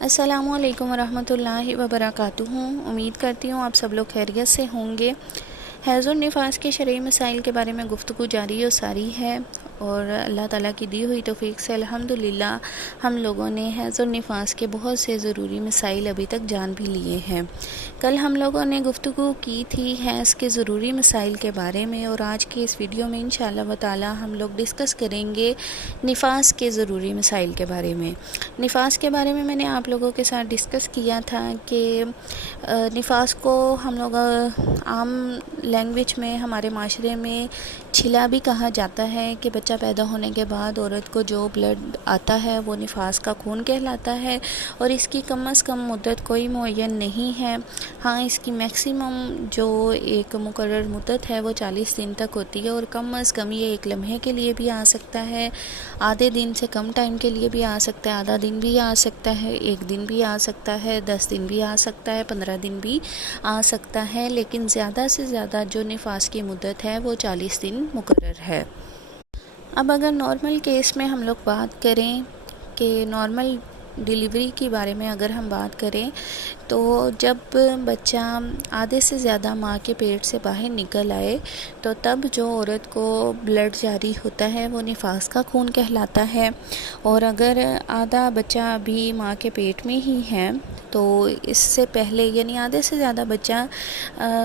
السلام علیکم ورحمۃ اللہ وبرکاتہ۔ امید کرتی ہوں آپ سب لوگ خیریت سے ہوں گے۔ حیض و نفاس کے شرعی مسائل کے بارے میں گفتگو جاری و ساری ہے، اور اللہ تعالیٰ کی دی ہوئی توفیق سے الحمدللہ ہم لوگوں نے حیض و نفاس کے بہت سے ضروری مسائل ابھی تک جان بھی لیے ہیں۔ کل ہم لوگوں نے گفتگو کی تھی حیض کے ضروری مسائل کے بارے میں، اور آج کی اس ویڈیو میں انشاءاللہ تعالیٰ ہم لوگ ڈسکس کریں گے نفاس کے ضروری مسائل کے بارے میں۔ نفاس کے بارے میں نے آپ لوگوں کے ساتھ ڈسکس کیا تھا کہ نفاس کو ہم لوگ عام لینگویج میں ہمارے معاشرے میں چھلا بھی کہا جاتا ہے، کہ بچہ پیدا ہونے کے بعد عورت کو جو بلڈ آتا ہے وہ نفاس کا خون کہلاتا ہے، اور اس کی کم از کم مدت کوئی معین نہیں ہے۔ ہاں، اس کی میکسیمم جو ایک مقرر مدت ہے وہ 40 دن تک ہوتی ہے، اور کم از کم یہ ایک لمحے کے لیے بھی آ سکتا ہے، آدھے دن سے کم ٹائم کے لیے بھی آ سکتا ہے، آدھا دن بھی آ سکتا ہے، ایک دن بھی آ سکتا ہے، 10 دن بھی آ سکتا ہے، 15 دن بھی آ سکتا ہے، لیکن زیادہ سے زیادہ جو نفاس کی مدت ہے وہ 40 دن مقرر ہے۔ اب اگر نارمل کیس میں ہم لوگ بات کریں کہ نارمل ڈیلیوری کے بارے میں اگر ہم بات کریں تو جب بچہ آدھے سے زیادہ ماں کے پیٹ سے باہر نکل آئے تو تب جو عورت کو بلڈ جاری ہوتا ہے وہ نفاس کا خون کہلاتا ہے، اور اگر آدھا بچہ ابھی ماں کے پیٹ میں ہی ہے تو اس سے پہلے یعنی آدھے سے زیادہ بچہ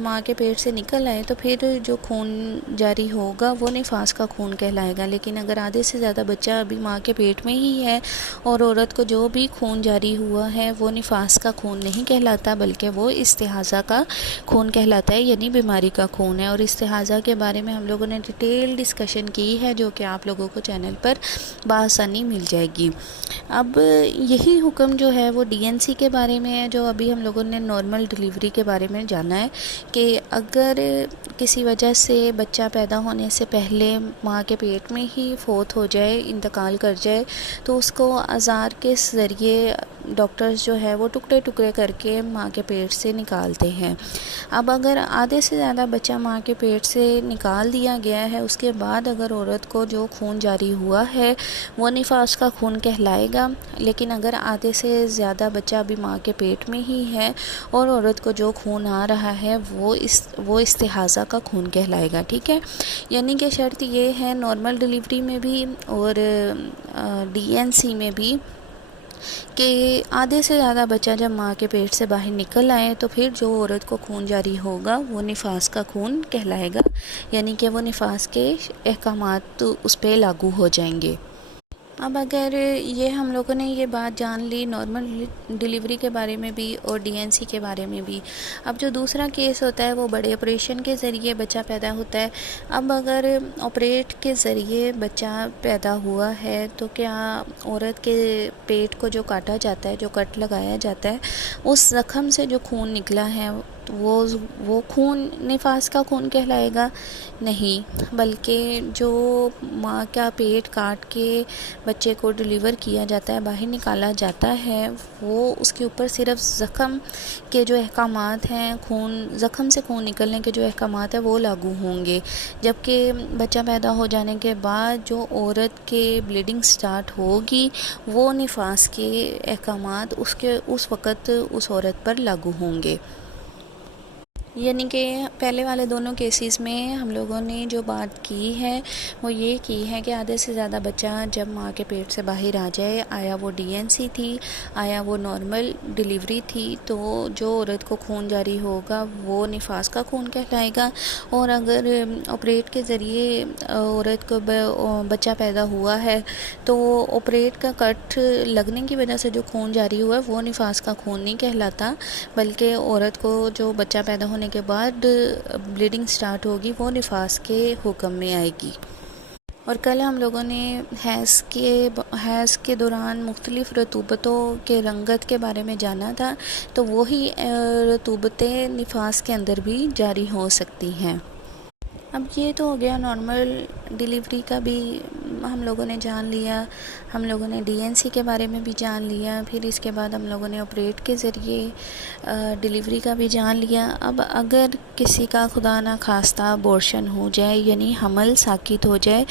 ماں کے پیٹ سے نکل آئے تو پھر جو خون جاری ہوگا وہ نفاس کا خون کہلائے گا، لیکن اگر آدھے سے زیادہ بچہ ابھی ماں کے پیٹ میں ہی ہے اور عورت کو جو بھی خون جاری ہوا ہے وہ نفاس کا خون نہیں کہلاتا، بلکہ وہ استحاضہ کا خون کہلاتا ہے، یعنی بیماری کا خون ہے۔ اور استحاضہ کے بارے میں ہم لوگوں نے ڈیٹیل ڈسکشن کی ہے، جو کہ آپ لوگوں کو چینل پر بآسانی مل جائے گی۔ اب یہی حکم جو ہے وہ ڈی این سی کے بارے میں ہے، جو ابھی ہم لوگوں نے نارمل ڈیلیوری کے بارے میں جانا ہے، کہ اگر کسی وجہ سے بچہ پیدا ہونے سے پہلے ماں کے پیٹ میں ہی فوت ہو جائے، انتقال کر جائے، تو اس کو آزار کے ذریعے ڈاکٹرز جو ہے وہ ٹکڑے ٹکڑے کر کے ماں کے پیٹ سے نکالتے ہیں۔ اب اگر آدھے سے زیادہ بچہ ماں کے پیٹ سے نکال دیا گیا ہے، اس کے بعد اگر عورت کو جو خون جاری ہوا ہے وہ نفاس کا خون کہلائے گا، لیکن اگر آدھے سے زیادہ بچہ ابھی ماں کے پیٹ میں ہی ہے اور عورت کو جو خون آ رہا ہے وہ استحاضہ کا خون کہلائے گا، ٹھیک ہے؟ یعنی کہ شرط یہ ہے نارمل ڈیلیوری میں بھی اور ڈی این سی میں بھی کہ آدھے سے زیادہ بچہ جب ماں کے پیٹ سے باہر نکل آئے تو پھر جو عورت کو خون جاری ہوگا وہ نفاس کا خون کہلائے گا، یعنی کہ وہ نفاس کے احکامات اس پہ لاگو ہو جائیں گے۔ اب اگر یہ ہم لوگوں نے یہ بات جان لی نارمل ڈیلیوری کے بارے میں بھی اور ڈی این سی کے بارے میں بھی، اب جو دوسرا کیس ہوتا ہے وہ بڑے آپریشن کے ذریعے بچہ پیدا ہوتا ہے۔ اب اگر آپریٹ کے ذریعے بچہ پیدا ہوا ہے تو کیا عورت کے پیٹ کو جو کاٹا جاتا ہے، جو کٹ لگایا جاتا ہے، اس زخم سے جو خون نکلا ہے وہ خون نفاس کا خون کہلائے گا؟ نہیں، بلکہ جو ماں کا پیٹ کاٹ کے بچے کو ڈیلیور کیا جاتا ہے، باہر نکالا جاتا ہے، وہ اس کے اوپر صرف زخم کے جو احکامات ہیں، زخم سے خون نکلنے کے جو احکامات ہیں وہ لاگو ہوں گے، جبکہ بچہ پیدا ہو جانے کے بعد جو عورت کے بلیڈنگ سٹارٹ ہوگی وہ نفاس کے احکامات اس وقت اس عورت پر لاگو ہوں گے۔ یعنی کہ پہلے والے دونوں کیسز میں ہم لوگوں نے جو بات کی ہے وہ یہ کی ہے کہ آدھے سے زیادہ بچہ جب ماں کے پیٹ سے باہر آ جائے، آیا وہ ڈی این سی تھی، آیا وہ نارمل ڈیلیوری تھی، تو جو عورت کو خون جاری ہوگا وہ نفاس کا خون کہلائے گا، اور اگر آپریٹ کے ذریعے عورت کو بچہ پیدا ہوا ہے تو آپریٹ کا کٹ لگنے کی وجہ سے جو خون جاری ہوا ہے وہ نفاس کا خون نہیں کہلاتا، بلکہ عورت کو جو بچہ پیدا ہونے کے بعد بلیڈنگ سٹارٹ ہوگی وہ نفاس کے حکم میں آئے گی۔ اور کل ہم لوگوں نے حیض کے دوران مختلف رطوبتوں کے رنگت کے بارے میں جانا تھا، تو وہی رطوبتیں نفاس کے اندر بھی جاری ہو سکتی ہیں۔ اب یہ تو ہو گیا نارمل ڈیلیوری کا بھی ہم لوگوں نے جان لیا، ہم لوگوں نے DNC کے بارے میں بھی جان لیا، پھر اس کے بعد ہم لوگوں نے آپریٹ کے ذریعے ڈیلیوری کا بھی جان لیا۔ اب اگر کسی کا خدا نہ خواستہ ابورشن ہو جائے، یعنی حمل ساقط ہو جائے،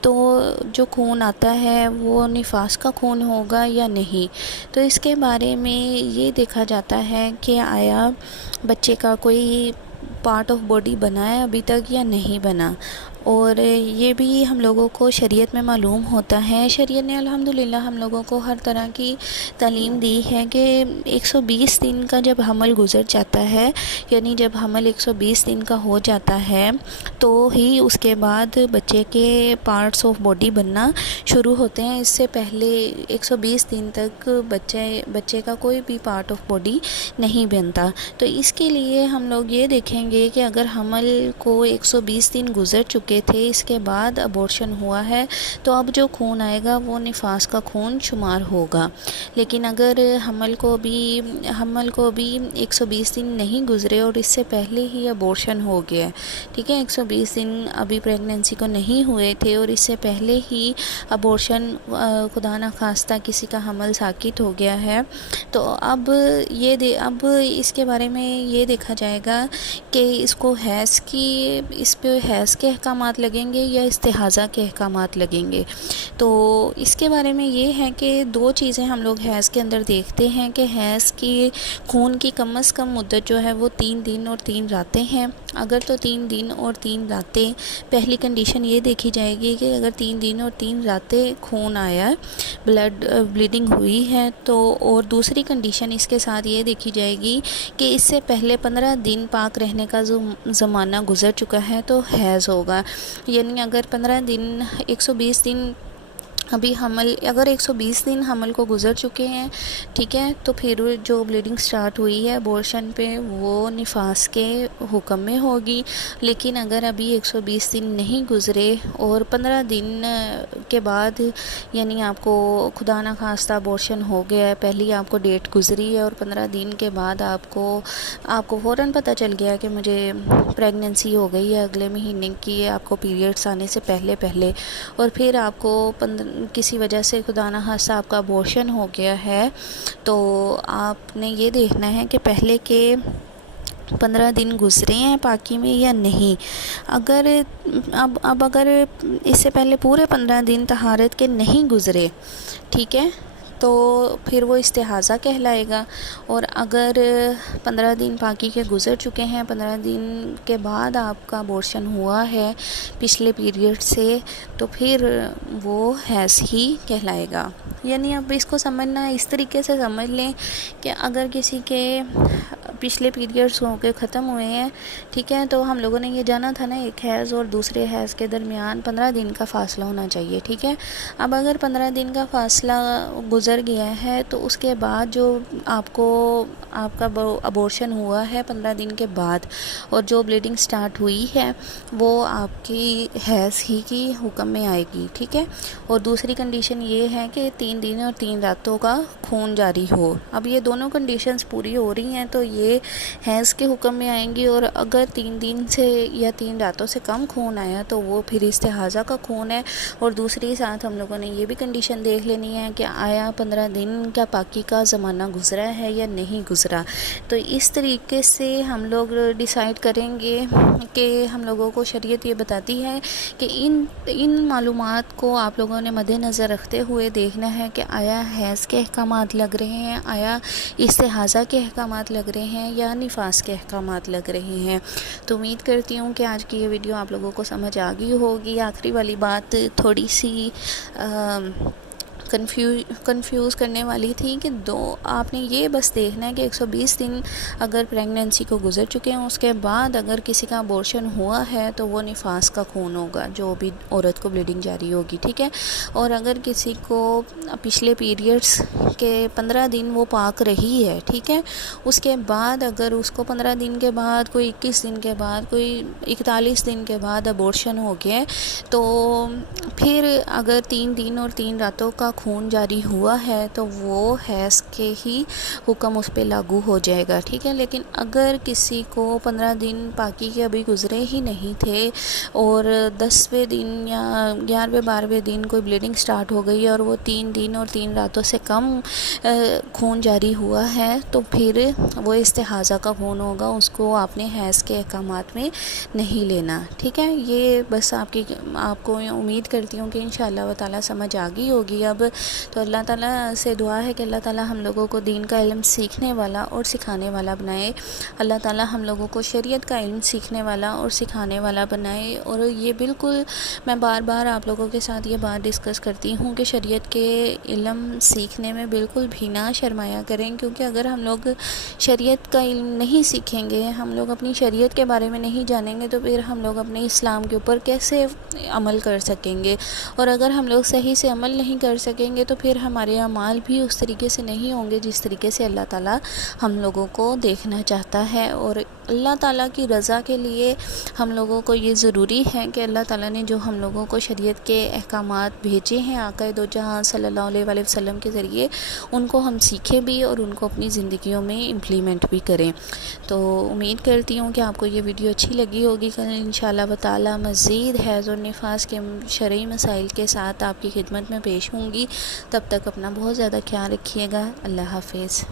تو جو خون آتا ہے وہ نفاس کا خون ہوگا یا نہیں۔ تو اس کے بارے میں یہ دیکھا جاتا ہے کہ آیا بچے کا کوئی پارٹ آف باڈی بنا ہے ابھی تک یا نہیں بنا، اور یہ بھی ہم لوگوں کو شریعت میں معلوم ہوتا ہے۔ شریعت نے الحمدللہ ہم لوگوں کو ہر طرح کی تعلیم دی ہے کہ 120 دن کا جب حمل گزر جاتا ہے، یعنی جب حمل 120 دن کا ہو جاتا ہے تو ہی اس کے بعد بچے کے پارٹس آف باڈی بننا شروع ہوتے ہیں۔ اس سے پہلے 120 دن تک بچے کا کوئی بھی پارٹ آف باڈی نہیں بنتا۔ تو اس کے لیے ہم لوگ یہ دیکھیں گے کہ اگر حمل کو 120 دن گزر چکے تھے، اس کے بعد ابورشن ہوا ہے، تو اب جو خون آئے گا وہ نفاس کا خون شمار ہوگا۔ لیکن اگر حمل کو بھی 120 دن نہیں گزرے اور اس سے پہلے ہی ابورشن ہو گیا، ٹھیک ہے، 120 دن ابھی پریگننسی کو نہیں ہوئے تھے اور اس سے پہلے ہی ابورشن خدا نہ خواستہ کسی کا حمل ساقط ہو گیا ہے، تو اب اس کے بارے میں یہ دیکھا جائے گا کہ اس پہ حیض کے احکامات لگیں گے یا استحاضہ کے احکامات لگیں گے۔ تو اس کے بارے میں یہ ہے کہ 2 چیزیں ہم لوگ حیض کے اندر دیکھتے ہیں کہ حیض کی خون کی کم از کم مدت جو ہے وہ 3 دن اور 3 راتیں ہیں۔ اگر تو 3 دن اور 3 راتیں، پہلی کنڈیشن یہ دیکھی جائے گی کہ اگر 3 دن اور 3 راتیں خون آیا، بلیڈنگ ہوئی ہے، تو اور دوسری کنڈیشن اس کے ساتھ یہ دیکھی جائے گی کہ اس سے پہلے 15 دن پاک رہنے کا زمانہ گزر چکا ہے تو حیض ہوگا۔ یعنی اگر 15 دن 120 دن ابھی اگر 120 دن حمل کو گزر چکے ہیں، ٹھیک ہے، تو پھر جو بلیڈنگ سٹارٹ ہوئی ہے ابورشن پہ وہ نفاس کے حکم میں ہوگی۔ لیکن اگر ابھی 120 دن نہیں گزرے اور 15 دن کے بعد، یعنی آپ کو خدا نہ خواستہ ابورشن ہو گیا ہے، پہلی آپ کو ڈیٹ گزری ہے اور 15 دن کے بعد آپ کو فوراً پتہ چل گیا کہ مجھے پریگننسی ہو گئی ہے اگلے مہینے کی، آپ کو پیریڈس آنے سے پہلے اور پھر آپ کو کسی وجہ سے خدا نہ خواستہ آپ کا ابورشن ہو گیا ہے، تو آپ نے یہ دیکھنا ہے کہ پہلے کے 15 دن گزرے ہیں پاکی میں یا نہیں۔ اگر اس سے پہلے پورے 15 دن طہارت کے نہیں گزرے، ٹھیک ہے، تو پھر وہ استحاضہ کہلائے گا۔ اور اگر 15 دن پاکی کے گزر چکے ہیں، 15 دن کے بعد آپ کا ابورشن ہوا ہے پچھلے پیریڈ سے، تو پھر وہ حیض ہی کہلائے گا۔ یعنی اب اس کو سمجھنا ہے، اس طریقے سے سمجھ لیں کہ اگر کسی کے پچھلے پیریڈز ہو کے ختم ہوئے ہیں، ٹھیک ہے، تو ہم لوگوں نے یہ جانا تھا نا ایک حیض اور دوسرے حیض کے درمیان 15 دن کا فاصلہ ہونا چاہیے، ٹھیک ہے۔ اب اگر 15 دن کا فاصلہ گزر گیا ہے تو اس کے بعد جو آپ کا ابورشن ہوا ہے 15 دن کے بعد اور جو بلیڈنگ سٹارٹ ہوئی ہے وہ آپ کی حیض ہی کی حکم میں آئے گی، ٹھیک ہے۔ اور دوسری کنڈیشن یہ ہے کہ 3 دن اور 3 راتوں کا خون جاری ہو۔ اب یہ دونوں کنڈیشنز پوری ہو رہی ہیں تو یہ حیض کے حکم میں آئیں گی، اور اگر 3 دن سے یا 3 راتوں سے کم خون آیا تو وہ پھر استحاضہ کا خون ہے۔ اور دوسری ساتھ ہم لوگوں نے یہ بھی کنڈیشن دیکھ لینی ہے کہ آیا 15 دن کا پاکی کا زمانہ گزرا ہے یا نہیں گزرا۔ تو اس طریقے سے ہم لوگ ڈیسائیڈ کریں گے کہ ہم لوگوں کو شریعت یہ بتاتی ہے کہ ان معلومات کو آپ لوگوں نے مد نظر رکھتے ہوئے دیکھنا ہے کہ آیا حیض کے احکامات لگ رہے ہیں، آیا استحاضہ کے احکامات لگ رہے ہیں یا نفاس کے احکامات لگ رہے ہیں۔ تو امید کرتی ہوں کہ آج کی یہ ویڈیو آپ لوگوں کو سمجھ آ گئی ہوگی۔ آخری والی بات تھوڑی سی کنفیوز کرنے والی تھی کہ آپ نے یہ بس دیکھنا ہے کہ 120 دن اگر پریگننسی کو گزر چکے ہیں، اس کے بعد اگر کسی کا ابورشن ہوا ہے تو وہ نفاس کا خون ہوگا، جو بھی عورت کو بلیڈنگ جاری ہوگی، ٹھیک ہے۔ اور اگر کسی کو پچھلے پیریڈز کے 15 دن وہ پاک رہی ہے، ٹھیک ہے، اس کے بعد اگر اس کو 15 دن کے بعد، کوئی 21 دن کے بعد، کوئی 41 دن کے بعد ابورشن ہو گیا تو پھر اگر 3 دن اور 3 راتوں کا خون جاری ہوا ہے تو وہ حیض کے ہی حکم اس پہ لاگو ہو جائے گا، ٹھیک ہے۔ لیکن اگر کسی کو 15 دن پاکی کے ابھی گزرے ہی نہیں تھے اور 10ویں دن یا 11ویں 12ویں دن کوئی بلیڈنگ سٹارٹ ہو گئی اور وہ 3 دن اور 3 راتوں سے کم خون جاری ہوا ہے تو پھر وہ استحاضہ کا خون ہوگا، اس کو آپ نے حیض کے احکامات میں نہیں لینا، ٹھیک ہے۔ یہ بس آپ کو امید کرتی ہوں کہ انشاءاللہ تعالیٰ سمجھ آ گئی ہوگی اب۔ تو اللہ تعالیٰ سے دعا ہے کہ اللہ تعالیٰ ہم لوگوں کو دین کا علم سیکھنے والا اور سکھانے والا بنائے، اللہ تعالیٰ ہم لوگوں کو شریعت کا علم سیکھنے والا اور سکھانے والا بنائے۔ اور یہ بالکل میں بار بار آپ لوگوں کے ساتھ یہ بات ڈسکس کرتی ہوں کہ شریعت کے علم سیکھنے میں بالکل بھی نہ شرمایا کریں، کیونکہ اگر ہم لوگ شریعت کا علم نہیں سیکھیں گے، ہم لوگ اپنی شریعت کے بارے میں نہیں جانیں گے تو پھر ہم لوگ اپنے اسلام کے اوپر کیسے عمل کر سکیں گے؟ اور اگر ہم لوگ صحیح سے عمل نہیں کر سکیں گے تو پھر ہمارے اعمال بھی اس طریقے سے نہیں ہوں گے جس طریقے سے اللہ تعالیٰ ہم لوگوں کو دیکھنا چاہتا ہے۔ اور اللہ تعالیٰ کی رضا کے لیے ہم لوگوں کو یہ ضروری ہے کہ اللہ تعالیٰ نے جو ہم لوگوں کو شریعت کے احکامات بھیجے ہیں آقا دو جہاں صلی اللہ علیہ وآلہ وسلم کے ذریعے، ان کو ہم سیکھیں بھی اور ان کو اپنی زندگیوں میں امپلیمنٹ بھی کریں۔ تو امید کرتی ہوں کہ آپ کو یہ ویڈیو اچھی لگی ہوگی۔ کل انشاءاللہ تعالیٰ مزید حیض اور نفاس کے شرعی مسائل کے ساتھ آپ کی خدمت میں پیش ہوں گی۔ تب تک اپنا بہت زیادہ خیال رکھیے گا۔ اللہ حافظ۔